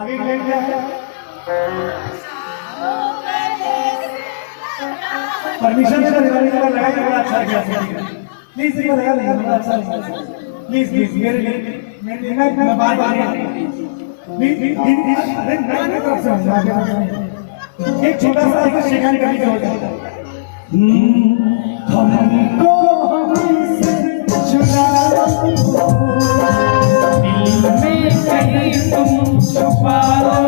आगे लाइन क्या है? परमिशन से लगाने का लगाएगा बड़ा अच्छा लगेगा। प्लीज एक बार लगा लेंगे बड़ा अच्छा लगेगा। प्लीज प्लीज मेरे मैं बार बार प्लीज अरे मैं तरफ से एक छोटा सा एक शिकायत करनी हो जाता है। हमको हमसे छुड़ा दिल में कहीं तुम छुपा लो,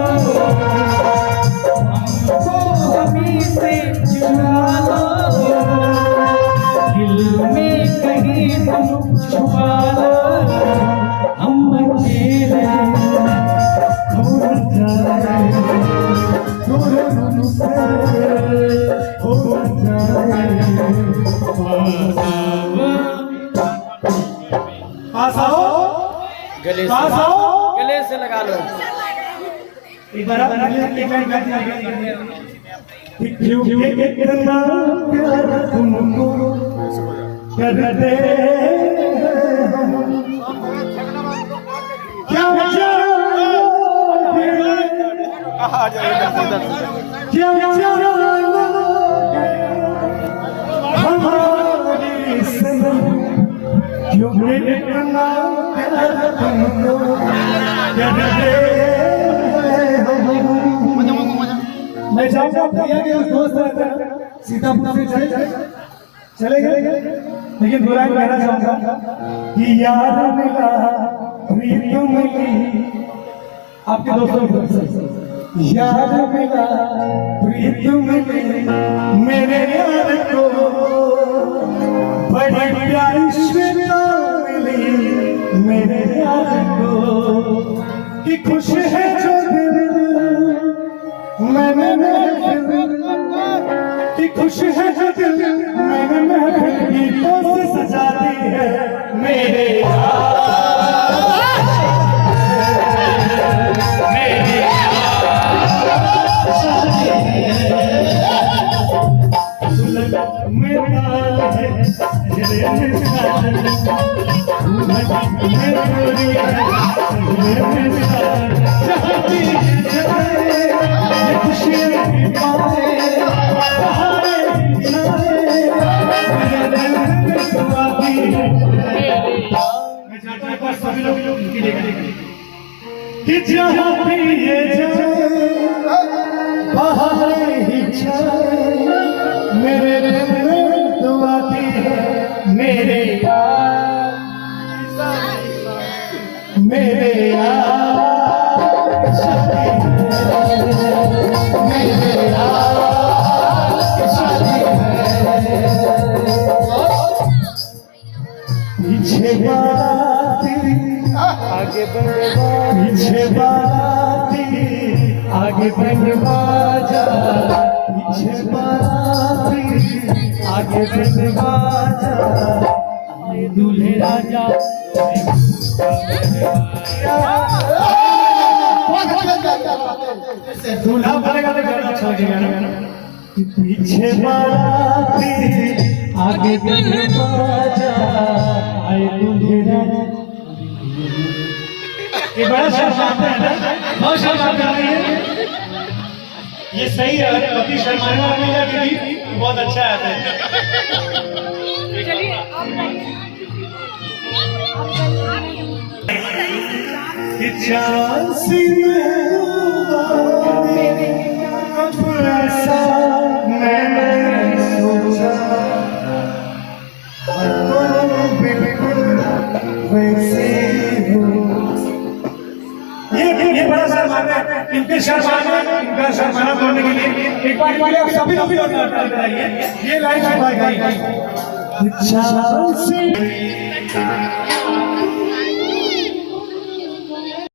हमको हमसे छुड़ा लो, दिल में कहीं तुम छुपा लो, हम अकेले हो जाए थोड़ा हमसे हो जाए। पास आओ गले से लगा लो। एक बार आप इतना प्यार तुमको करते क्या हमारी सनम क्यों इतना प्यार तुमको करते। मैं चाहूंगा भैया के दोस्त सीतापुर से चले गए, लेकिन बुरा कहना चाहूंगा कि यार मिला प्रीतम मिली आपके दोस्तों को, यार मिला प्रीतम मिली मेरे यार को, बड़ी प्यारी श्वेता मिली मेरे यार को, कि खुश है जो दिल मैंने महफिल, कि खुश है जो दिल मैंने महफिल गीतों से सजा दी है मेरे सभी लोग कि जहाँ भी ये जाए बाहर ही जाए मेरे दिल में दुआ दी है मेरे मेरे पीछे आगे पीछे बाती आगे बंद बाजा, पीछे बाती आगे बंद बाजा, आए दूल्हे राजा दूल्हा बनेगा तो गाना अच्छा लगेगा। पीछे बाती आगे बंद बाजा, आए दूल्हे राजा। ये बड़ा शर्माता है ना, बहुत शर्माता है। ये सही है, पति शर्माने वाला मिल जाए भी बहुत अच्छा है। चलिए इनके इनका शर्माना तोड़ने के लिए एक बार के लिए आप सभी लोग कराइए ये लाइन